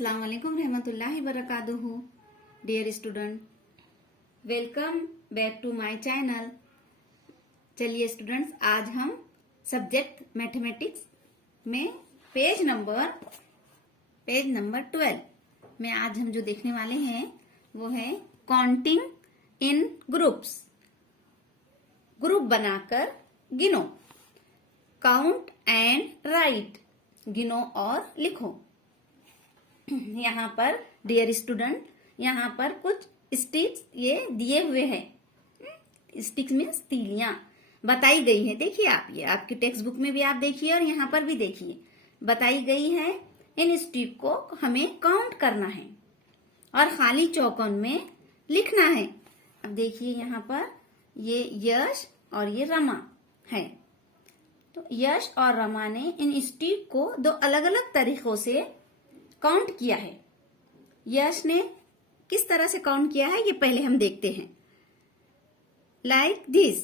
अस्सलाम वालेकुम रहमतुल्लाहि बरकातुहू। Dear student, welcome back to my channel. चलिए स्टूडेंट्स, आज हम सब्जेक्ट मैथमेटिक्स में पेज नंबर 12 में आज हम जो देखने वाले हैं वो है काउंटिंग इन ग्रुप्स। ग्रुप बनाकर गिनो, काउंट एंड राइट, गिनो और लिखो। यहाँ पर डियर स्टूडेंट, यहाँ पर कुछ स्टिक्स ये दिए हुए हैं। स्टिक्स मीन्स तीलियां बताई गई है। देखिए आप, ये आपकी टेक्स्ट बुक में भी आप देखिए और यहाँ पर भी देखिए बताई गई है। इन स्टिक को हमें काउंट करना है और खाली चौकोन में लिखना है। अब देखिए यहाँ पर ये यश और ये रमा है। तो यश और रमा ने इन स्टिक को दो अलग अलग तरीकों से काउंट किया है। यश ने किस तरह से काउंट किया है ये पहले हम देखते हैं। लाइक दिस,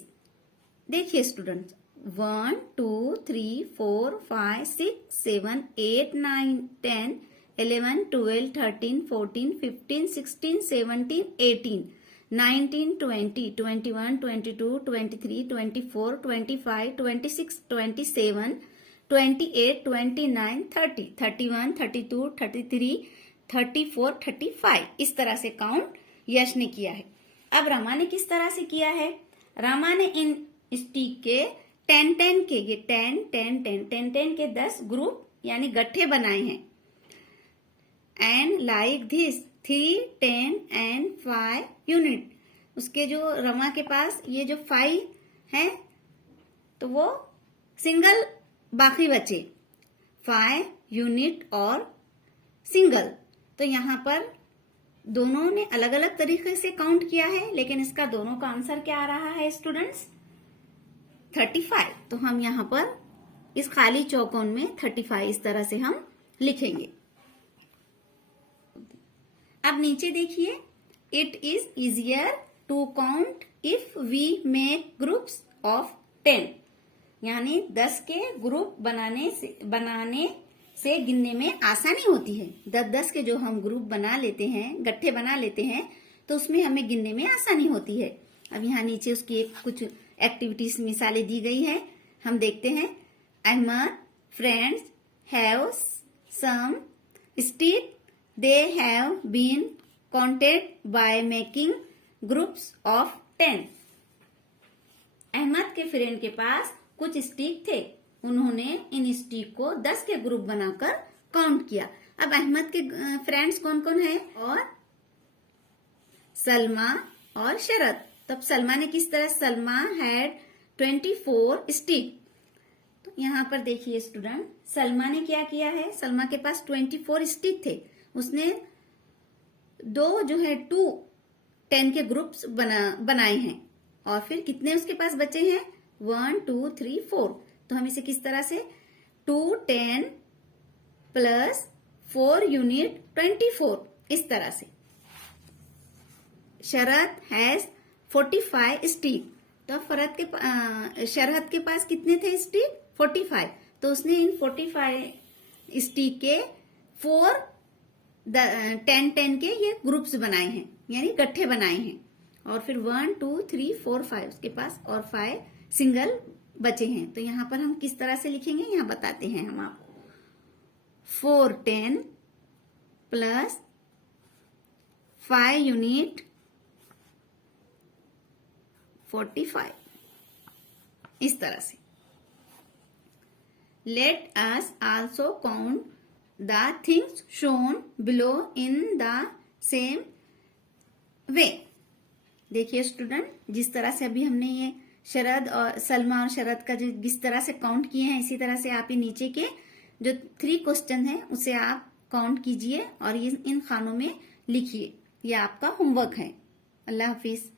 देखिए स्टूडेंट्स, 1 2 3 4 5 6 7 8 9 10 11 12 13 14 15 16 17 18 19 20 21 22 23 24 25 26 27 28 29 30 31 32 33 34 35 इस तरह से काउंट यश ने किया है। अब रमा ने किस तरह से किया है? रमा ने इन स्टिक के 10 के, ये 10 के 10 ग्रुप यानी गट्ठे बनाए हैं। And like this 3 10 and 5 unit. उसके जो रमा के पास ये जो 5 है तो वो सिंगल बाकी बचे 5 यूनिट और सिंगल। तो यहाँ पर दोनों ने अलग अलग तरीके से काउंट किया है, लेकिन इसका दोनों का आंसर क्या आ रहा है स्टूडेंट्स? 35। तो हम यहाँ पर इस खाली चौकोन में 35 इस तरह से हम लिखेंगे। अब नीचे देखिए, it is easier to count if we make groups of 10। यानी 10 के ग्रुप बनाने से गिनने में आसानी होती है। 10 के जो हम ग्रुप बना लेते हैं, गट्ठे बना लेते हैं, तो उसमें हमें गिनने में आसानी होती है। अब यहाँ नीचे उसकी कुछ एक्टिविटीज मिसालें दी गई है, हम देखते हैं। Ahmed friends have some stick they have been counted by making groups of 10। Ahmed के फ्रेंड के पास कुछ स्टिक थे, उन्होंने इन स्टिक को 10 के ग्रुप बनाकर काउंट किया। अब अहमद के फ्रेंड्स कौन कौन है? और सलमा और शरद। तब सलमा ने किस तरह? Salma had 24 stick. तो यहाँ पर देखिए स्टूडेंट, सलमा ने क्या किया है? सलमा के पास 24 स्टिक थे, उसने दो जो है 2 10 के ग्रुप्स बनाए हैं। और फिर कितने उसके पास बचे हैं? 1 2 3 4। तो हम इसे किस तरह से? 2 10 प्लस 4 यूनिट 24 इस तरह से। शरद हैज 45 स्टिक। तो शरद के पास कितने थे स्टिक? 45। तो उसने इन 45 स्टिक के 4 10 के ये ग्रुप्स बनाए हैं, यानी गट्ठे बनाए हैं। और फिर 1 2 3 4 5 उसके पास और 5 सिंगल बचे हैं। तो यहाँ पर हम किस तरह से लिखेंगे, यहाँ बताते हैं हम आपको। 4 10 प्लस 5 यूनिट 45 इस तरह से। Let us also count the things shown below in the same way. देखिए स्टूडेंट, जिस तरह से अभी हमने ये शरद और सलमा और शरद का जो जिस तरह से काउंट किए हैं, इसी तरह से आप ये नीचे के जो 3 क्वेश्चन हैं उसे आप काउंट कीजिए और ये इन खानों में लिखिए। ये आपका होमवर्क है। अल्लाह हाफिज।